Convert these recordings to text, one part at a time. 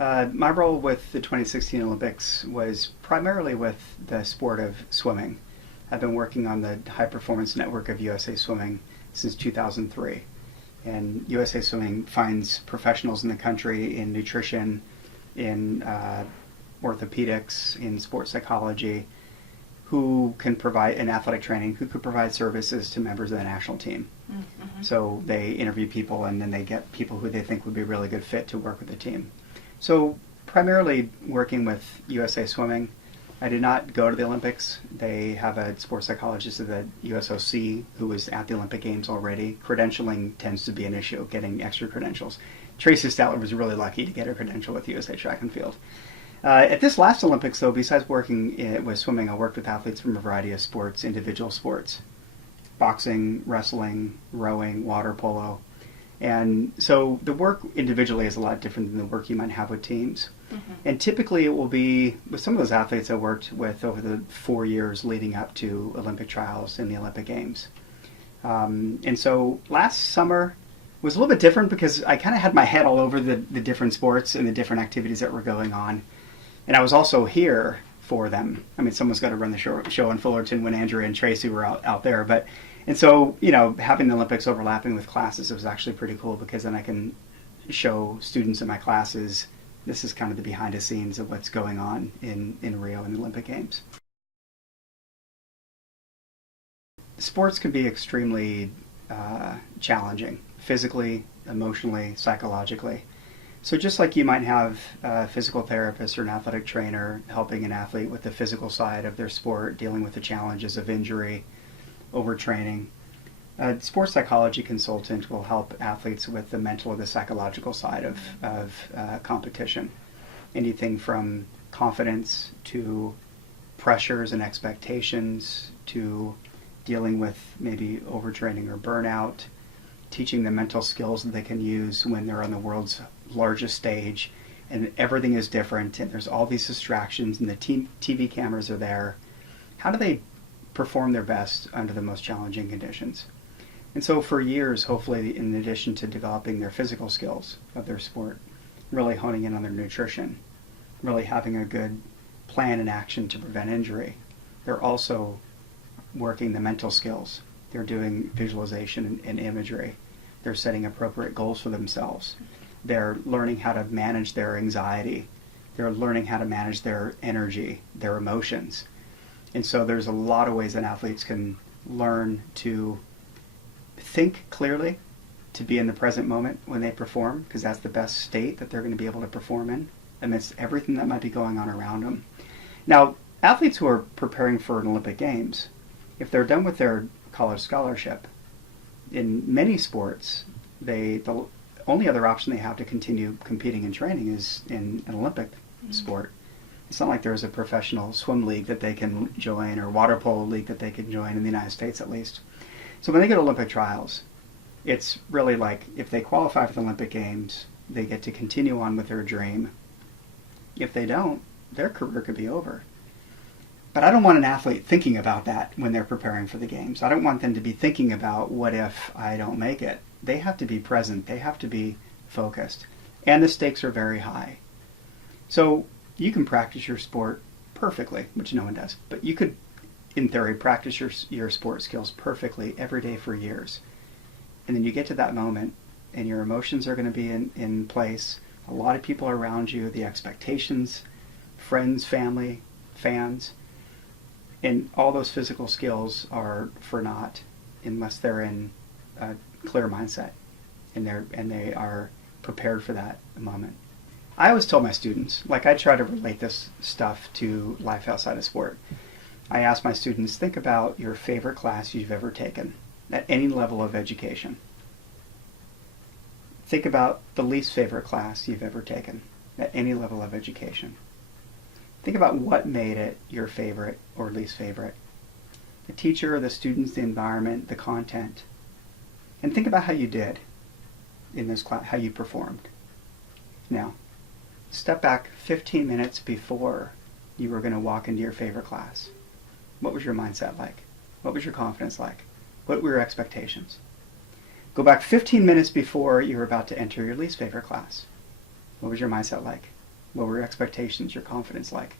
My role with the 2016 Olympics was primarily with the sport of swimming. I've been working on the high performance network of USA Swimming since 2003. And USA Swimming finds professionals in the country in nutrition, in orthopedics, in sports psychology, who can provide, in athletic training, who could provide services to members of the national team. Mm-hmm. So they interview people and then they get people who they think would be a really good fit to work with the team. So primarily working with USA Swimming. I did not go to the Olympics. They have a sports psychologist at the USOC who was at the Olympic Games already. Credentialing tends to be an issue, getting extra credentials. Tracy Statler was really lucky to get her credential with USA Track and Field. At this last Olympics, though, besides working with swimming, I worked with athletes from a variety of sports, individual sports, boxing, wrestling, rowing, water polo. And so the work individually is a lot different than the work you might have with teams. Mm-hmm. And typically it will be, with some of those athletes I worked with over the 4 years leading up to Olympic trials and the Olympic Games. And so last summer was a little bit different because I kind of had my head all over the different sports and the different activities that were going on. And I was also here for them. I mean, someone's got to run the show in Fullerton when Andrea and Tracy were out there. And so, having the Olympics overlapping with classes was actually pretty cool because then I can show students in my classes, this is kind of the behind the scenes of what's going on in Rio in the Olympic Games. Sports can be extremely challenging, physically, emotionally, psychologically. So just like you might have a physical therapist or an athletic trainer helping an athlete with the physical side of their sport, dealing with the challenges of injury, overtraining, a sports psychology consultant will help athletes with the mental or the psychological side of competition. Anything from confidence to pressures and expectations to dealing with maybe overtraining or burnout, teaching them mental skills that they can use when they're on the world's largest stage and everything is different and there's all these distractions and the TV cameras are there. How do they perform their best under the most challenging conditions? And so for years, hopefully, in addition to developing their physical skills of their sport, really honing in on their nutrition, really having a good plan and action to prevent injury, they're also working the mental skills. They're doing visualization and imagery. They're setting appropriate goals for themselves. They're learning how to manage their anxiety. They're learning how to manage their energy, their emotions. And so there's a lot of ways that athletes can learn to think clearly, to be in the present moment when they perform, because that's the best state that they're going to be able to perform in amidst everything that might be going on around them. Now, athletes who are preparing for an Olympic Games, if they're done with their college scholarship, in many sports, the only other option they have to continue competing and training is in an Olympic sport. It's not like there's a professional swim league that they can join or water polo league that they can join in the United States at least. So when they go to Olympic trials, it's really like if they qualify for the Olympic Games, they get to continue on with their dream. If they don't, their career could be over. But I don't want an athlete thinking about that when they're preparing for the Games. I don't want them to be thinking about what if I don't make it. They have to be present. They have to be focused. And the stakes are very high. So you can practice your sport perfectly, which no one does. But you could, in theory, practice your sport skills perfectly every day for years. And then you get to that moment and your emotions are going to be in place. A lot of people around you, the expectations, friends, family, fans, and all those physical skills are for naught unless they're in a clear mindset and they are prepared for that moment. I always tell my students, like I try to relate this stuff to life outside of sport. I ask my students, think about your favorite class you've ever taken at any level of education. Think about the least favorite class you've ever taken at any level of education. Think about what made it your favorite or least favorite. The teacher, the students, the environment, the content. And think about how you did in this class, how you performed. Now, step back 15 minutes before you were going to walk into your favorite class. What was your mindset like? What was your confidence like? What were your expectations? Go back 15 minutes before you were about to enter your least favorite class. What was your mindset like? What were your expectations, your confidence like?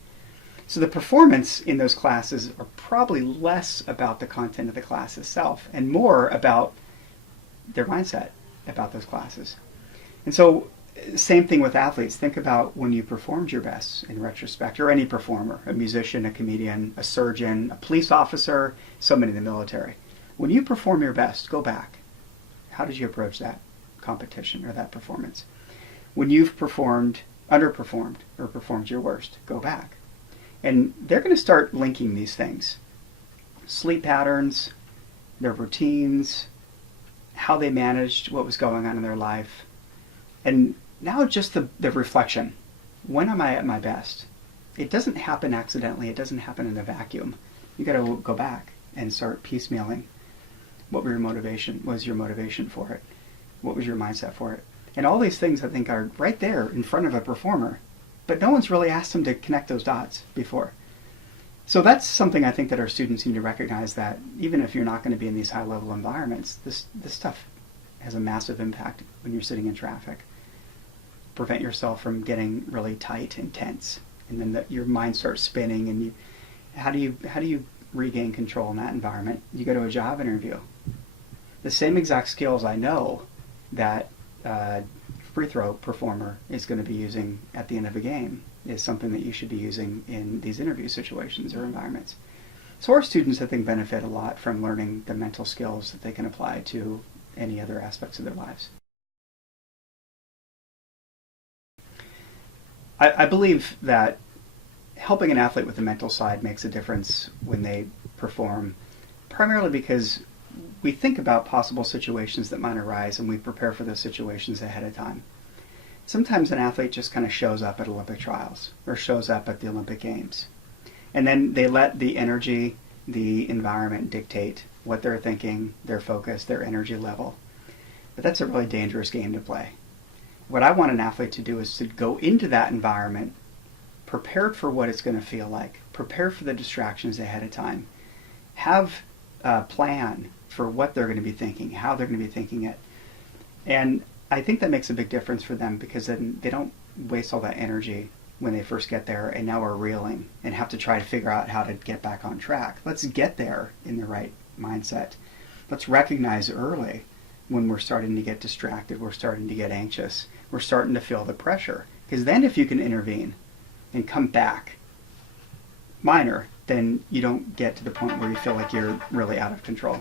So the performance in those classes are probably less about the content of the class itself and more about their mindset about those classes. And so same thing with athletes. Think about when you performed your best in retrospect, or any performer, a musician, a comedian, a surgeon, a police officer, somebody in the military. When you perform your best, go back. How did you approach that competition or that performance? When you've underperformed, or performed your worst, go back. And they're going to start linking these things. Sleep patterns, their routines, how they managed what was going on in their life. And now just the reflection. When am I at my best? It doesn't happen accidentally. It doesn't happen in a vacuum. You got to go back and start piecemealing. What were your motivation? What was your motivation for it? What was your mindset for it? And all these things I think are right there in front of a performer, but no one's really asked them to connect those dots before. So that's something I think that our students need to recognize, that even if you're not going to be in these high-level environments, this stuff has a massive impact when you're sitting in traffic. Prevent yourself from getting really tight and tense, and then your mind starts spinning. And how do you regain control in that environment? You go to a job interview. The same exact skills I know that free throw performer is going to be using at the end of a game is something that you should be using in these interview situations or environments. So our students, I think, benefit a lot from learning the mental skills that they can apply to any other aspects of their lives. I believe that helping an athlete with the mental side makes a difference when they perform, primarily because we think about possible situations that might arise and we prepare for those situations ahead of time. Sometimes an athlete just kind of shows up at Olympic trials or shows up at the Olympic Games. And then they let the energy, the environment dictate what they're thinking, their focus, their energy level. But that's a really dangerous game to play. What I want an athlete to do is to go into that environment prepared for what it's going to feel like, prepared for the distractions ahead of time, have a plan for what they're going to be thinking, how they're going to be thinking it. And I think that makes a big difference for them, because then they don't waste all that energy when they first get there and now are reeling and have to try to figure out how to get back on track. Let's get there in the right mindset. Let's recognize early when we're starting to get distracted, we're starting to get anxious, we're starting to feel the pressure. Because then if you can intervene and come back minor, then you don't get to the point where you feel like you're really out of control.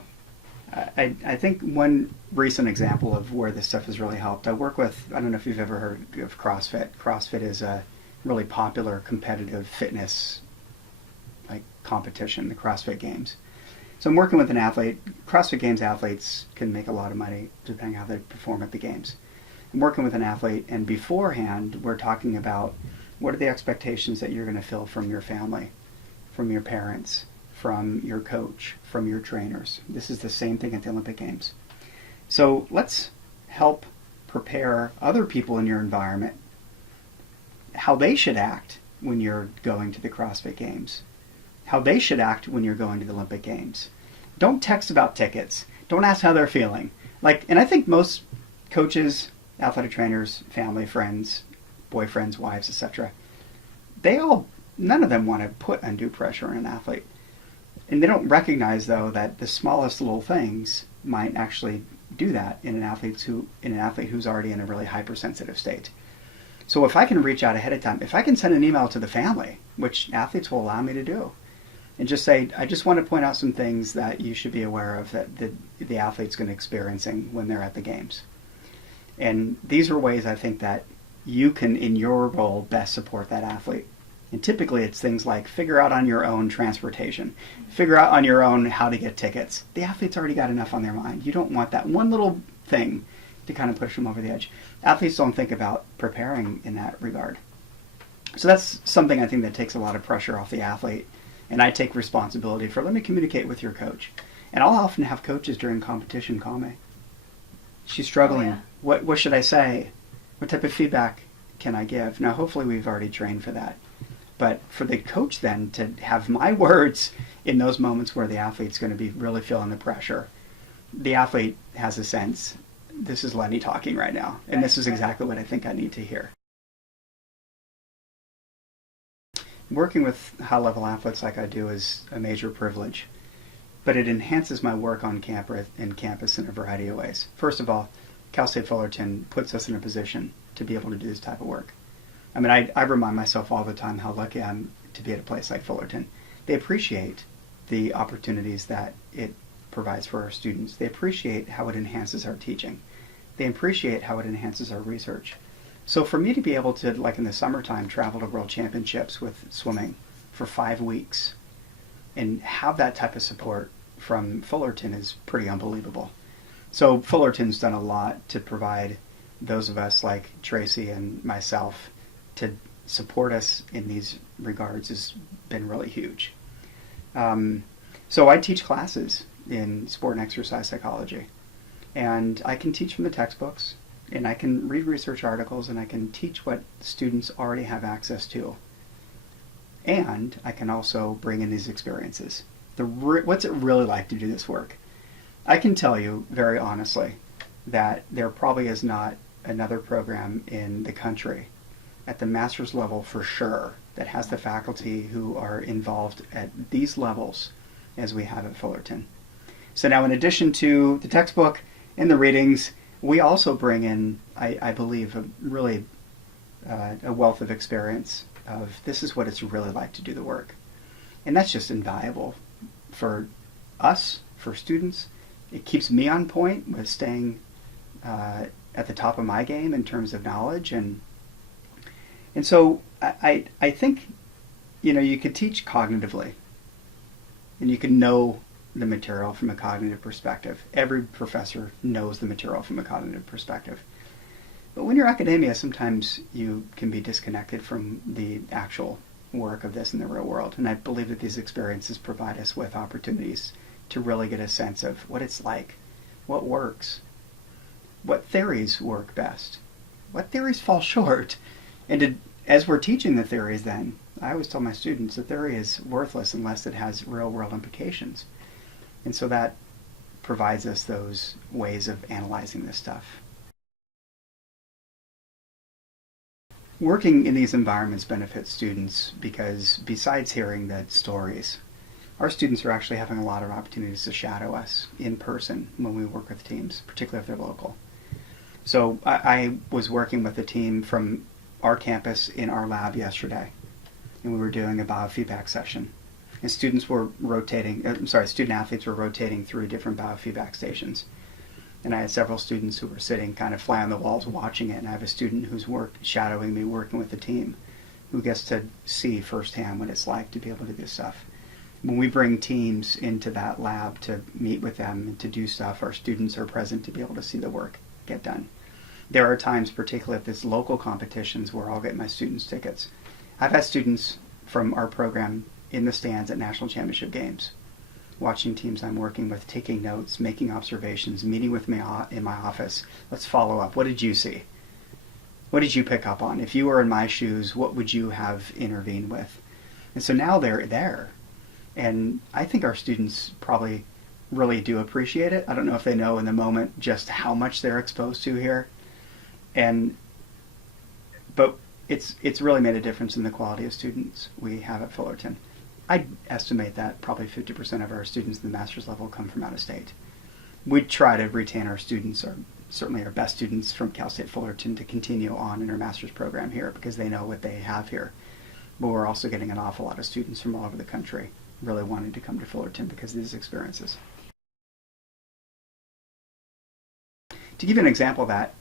I think one recent example of where this stuff has really helped, I work with, I don't know if you've ever heard of CrossFit. CrossFit is a really popular competitive fitness competition, the CrossFit Games. So I'm working with an athlete. CrossFit Games athletes can make a lot of money depending on how they perform at the games. I'm working with an athlete, and beforehand we're talking about what are the expectations that you're going to feel from your family, from your parents, from your coach, from your trainers. This is the same thing at the Olympic Games. So let's help prepare other people in your environment how they should act when you're going to the CrossFit Games, how they should act when you're going to the Olympic Games. Don't text about tickets. Don't ask how they're feeling. And I think most coaches, athletic trainers, family, friends, boyfriends, wives, etc., none of them want to put undue pressure on an athlete. And they don't recognize, though, that the smallest little things might actually do that in an athlete who's already in a really hypersensitive state. So if I can reach out ahead of time, if I can send an email to the family, which athletes will allow me to do, and just say, I just want to point out some things that you should be aware of that the athlete's going to be experiencing when they're at the games. And these are ways I think that you can, in your role, best support that athlete. And typically it's things like figure out on your own transportation, figure out on your own how to get tickets. The athlete's already got enough on their mind. You don't want that one little thing to kind of push them over the edge. Athletes don't think about preparing in that regard. So that's something I think that takes a lot of pressure off the athlete. And I take responsibility for, let me communicate with your coach. And I'll often have coaches during competition call me. She's struggling. Oh, yeah. What should I say? What type of feedback can I give? Now, hopefully we've already trained for that. But for the coach then to have my words in those moments where the athlete's going to be really feeling the pressure, the athlete has a sense, this is Lenny talking right now, and this is exactly what I think I need to hear. Working with high-level athletes like I do is a major privilege, but it enhances my work on campus in a variety of ways. First of all, Cal State Fullerton puts us in a position to be able to do this type of work. I mean, I remind myself all the time how lucky I am to be at a place like Fullerton. They appreciate the opportunities that it provides for our students. They appreciate how it enhances our teaching. They appreciate how it enhances our research. So for me to be able to, like in the summertime, travel to World Championships with swimming for 5 weeks and have that type of support from Fullerton is pretty unbelievable. So Fullerton's done a lot to provide those of us like Tracy and myself to support us in these regards has been really huge. So I teach classes in sport and exercise psychology, and I can teach from the textbooks, and I can read research articles, and I can teach what students already have access to. And I can also bring in these experiences. What's it really like to do this work? I can tell you very honestly that there probably is not another program in the country at the master's level for sure that has the faculty who are involved at these levels as we have at Fullerton. So now, in addition to the textbook and the readings, we also bring in, I believe, a wealth of experience of this is what it's really like to do the work. And that's just invaluable for us, for students. It keeps me on point with staying at the top of my game in terms of knowledge. And so I think, you could teach cognitively, and you can know the material from a cognitive perspective. Every professor knows the material from a cognitive perspective. But when you're academia, sometimes you can be disconnected from the actual work of this in the real world. And I believe that these experiences provide us with opportunities to really get a sense of what it's like, what works, what theories work best, what theories fall short. And as we're teaching the theories then, I always tell my students the theory is worthless unless it has real-world implications. And so that provides us those ways of analyzing this stuff. Working in these environments benefits students because besides hearing the stories, our students are actually having a lot of opportunities to shadow us in person when we work with teams, particularly if they're local. So I was working with a team from our campus in our lab yesterday, and we were doing a biofeedback session. And student athletes were rotating through different biofeedback stations. And I had several students who were sitting kind of fly on the walls watching it, and I have a student who's shadowing me working with the team who gets to see firsthand what it's like to be able to do this stuff. When we bring teams into that lab to meet with them and to do stuff, our students are present to be able to see the work get done. There are times, particularly at this local competitions, where I'll get my students tickets. I've had students from our program in the stands at national championship games, watching teams I'm working with, taking notes, making observations, meeting with me in my office. Let's follow up. What did you see? What did you pick up on? If you were in my shoes, what would you have intervened with? And so now they're there. And I think our students probably really do appreciate it. I don't know if they know in the moment just how much they're exposed to here. But it's really made a difference in the quality of students we have at Fullerton. I estimate that probably 50% of our students at the master's level come from out of state. We try to retain our students, or certainly our best students from Cal State Fullerton, to continue on in our master's program here because they know what they have here. But we're also getting an awful lot of students from all over the country really wanting to come to Fullerton because of these experiences. To give you an example of that,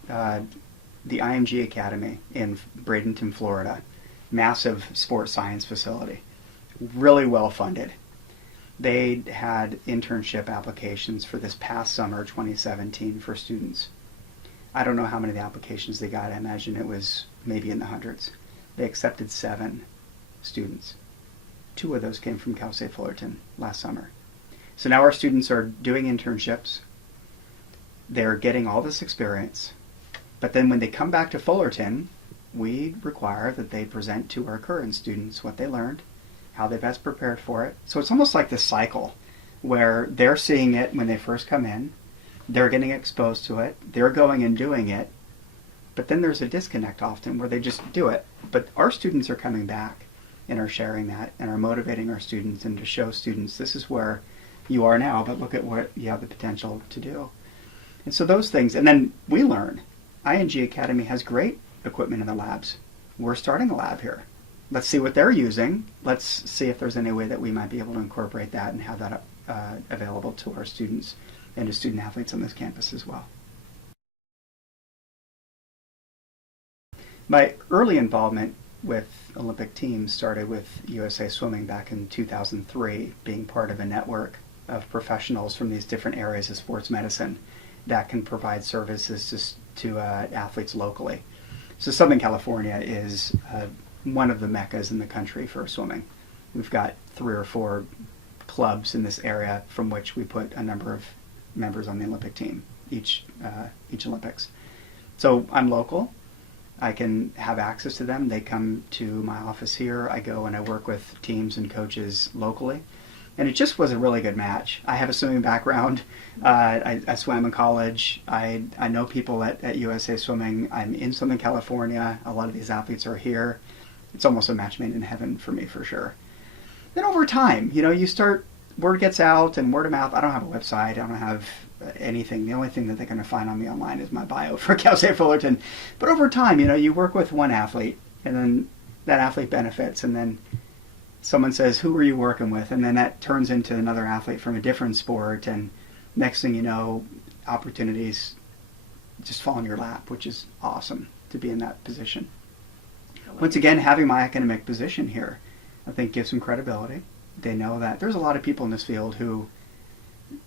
the IMG Academy in Bradenton, Florida, massive sports science facility, really well funded. They had internship applications for this past summer, 2017, for students. I don't know how many of the applications they got. I imagine it was maybe in the hundreds. They accepted 7 students. 2 of those came from Cal State Fullerton last summer. So now our students are doing internships. They're getting all this experience. But then when they come back to Fullerton, we require that they present to our current students what they learned, how they best prepared for it. So it's almost like this cycle where they're seeing it when they first come in, they're getting exposed to it, they're going and doing it, but then there's a disconnect often where they just do it. But our students are coming back and are sharing that and are motivating our students and to show students this is where you are now, but look at what you have the potential to do. And so those things, and then we learn. ING Academy has great equipment in the labs. We're starting a lab here. Let's see what they're using. Let's see if there's any way that we might be able to incorporate that and have that available to our students and to student athletes on this campus as well. My early involvement with Olympic teams started with USA Swimming back in 2003, being part of a network of professionals from these different areas of sports medicine that can provide services to athletes locally. So Southern California is one of the meccas in the country for swimming. We've got 3 or 4 clubs in this area from which we put a number of members on the Olympic team each Olympics. So I'm local. I can have access to them. They come to my office here. I go and I work with teams and coaches locally. And it just was a really good match. I have a swimming background. I swam in college. I know people at USA Swimming. I'm in Southern California. A lot of these athletes are here. It's almost a match made in heaven for me, for sure. Then over time, you start, word gets out and word of mouth. I don't have a website. I don't have anything. The only thing that they're going to find on me online is my bio for Cal State Fullerton. But over time, you work with one athlete, and then that athlete benefits, and then someone says, who are you working with? And then that turns into another athlete from a different sport, and next thing you know, opportunities just fall in your lap, which is awesome to be in that position. Once again, having my academic position here, I think gives them credibility. They know that there's a lot of people in this field who,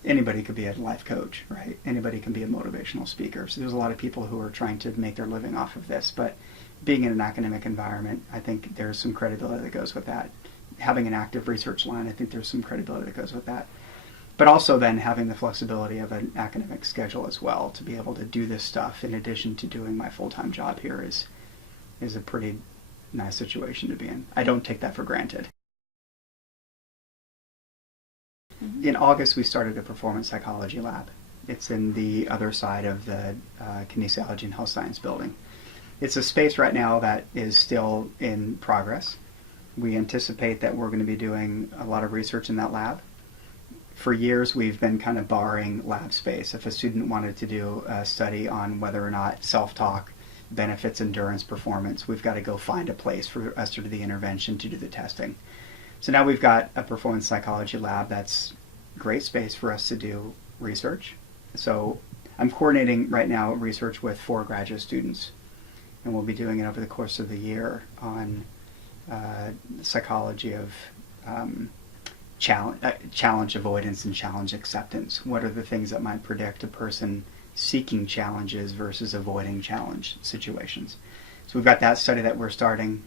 anybody could be a life coach, right? Anybody can be a motivational speaker. So there's a lot of people who are trying to make their living off of this. But being in an academic environment, I think there's some credibility that goes with that. Having an active research line, I think there's some credibility that goes with that. But also then having the flexibility of an academic schedule as well to be able to do this stuff in addition to doing my full-time job here is a pretty nice situation to be in. I don't take that for granted. Mm-hmm. In August, we started a performance psychology lab. It's in the other side of the kinesiology and health science building. It's a space right now that is still in progress. We anticipate that we're going to be doing a lot of research in that lab. For years, we've been kind of barring lab space. If a student wanted to do a study on whether or not self-talk benefits endurance performance, we've got to go find a place for us to do the intervention, to do the testing. So now we've got a performance psychology lab that's great space for us to do research. So I'm coordinating right now research with 4 graduate students, and we'll be doing it over the course of the year on psychology of challenge avoidance and challenge acceptance. What are the things that might predict a person seeking challenges versus avoiding challenge situations? So we've got that study that we're starting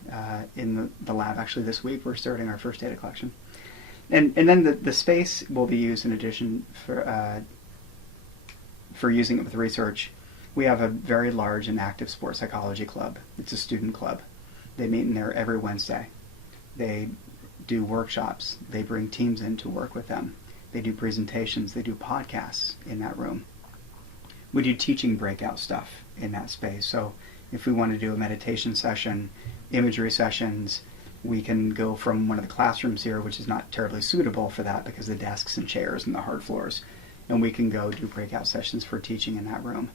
in the lab actually this week. We're starting our first data collection. And then the space will be used in addition for using it with research. We have a very large and active sports psychology club. It's a student club. They meet in there every Wednesday. They do workshops. They bring teams in to work with them. They do presentations. They do podcasts in that room. We do teaching breakout stuff in that space. So if we want to do a meditation session, imagery sessions, we can go from one of the classrooms here, which is not terribly suitable for that because of the desks and chairs and the hard floors, and we can go do breakout sessions for teaching in that room.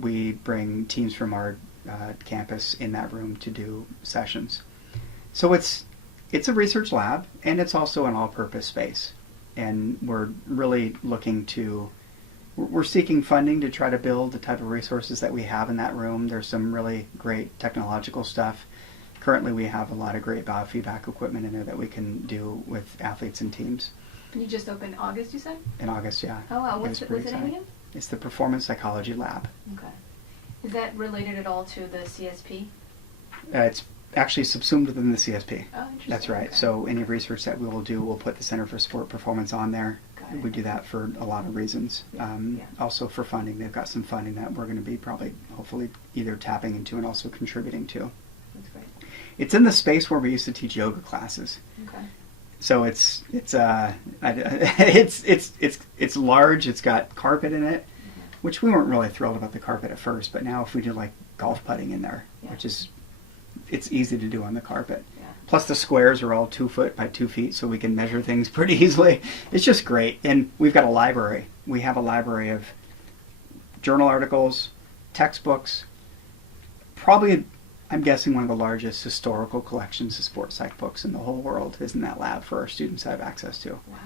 We bring teams from our campus in that room to do sessions. So it's a research lab, and it's also an all-purpose space. And we're really we're seeking funding to try to build the type of resources that we have in that room. There's some really great technological stuff. Currently, we have a lot of great biofeedback equipment in there that we can do with athletes and teams. You just opened August, you said? In August, yeah. Oh, wow. What's the name again? It's the Performance Psychology Lab. Okay. Is that related at all to the CSP? It's actually subsumed within the CSP. Oh, interesting. That's right. Okay. So any research that we will do, we'll put the Center for Sport Performance on there. Got it. We do that for a lot of reasons. Also for funding. They've got some funding that we're going to be hopefully either tapping into and also contributing to. That's great. It's in the space where we used to teach yoga classes. Okay. So it's large. It's got carpet in it, which we weren't really thrilled about the carpet at first. But now if we do like golf putting in there, which is it's easy to do on the carpet. Yeah. Plus the squares are all 2 foot by 2 feet, so we can measure things pretty easily. It's just great. And we've got a library. We have a library of journal articles, textbooks, probably, I'm guessing, one of the largest historical collections of sports psych books in the whole world is in that lab for our students to have access to. Wow.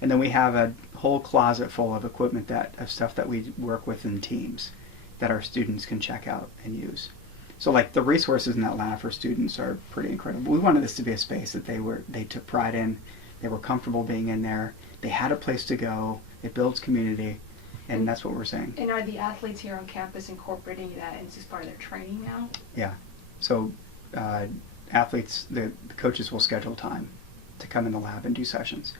And then we have a whole closet full of equipment of stuff that we work with in teams that our students can check out and use. So like the resources in that lab for students are pretty incredible. We wanted this to be a space that they took pride in, they were comfortable being in there, they had a place to go, it builds community, and that's what we're saying. And are the athletes here on campus incorporating that as part of their training now? Yeah. So athletes, the coaches will schedule time to come in the lab and do sessions.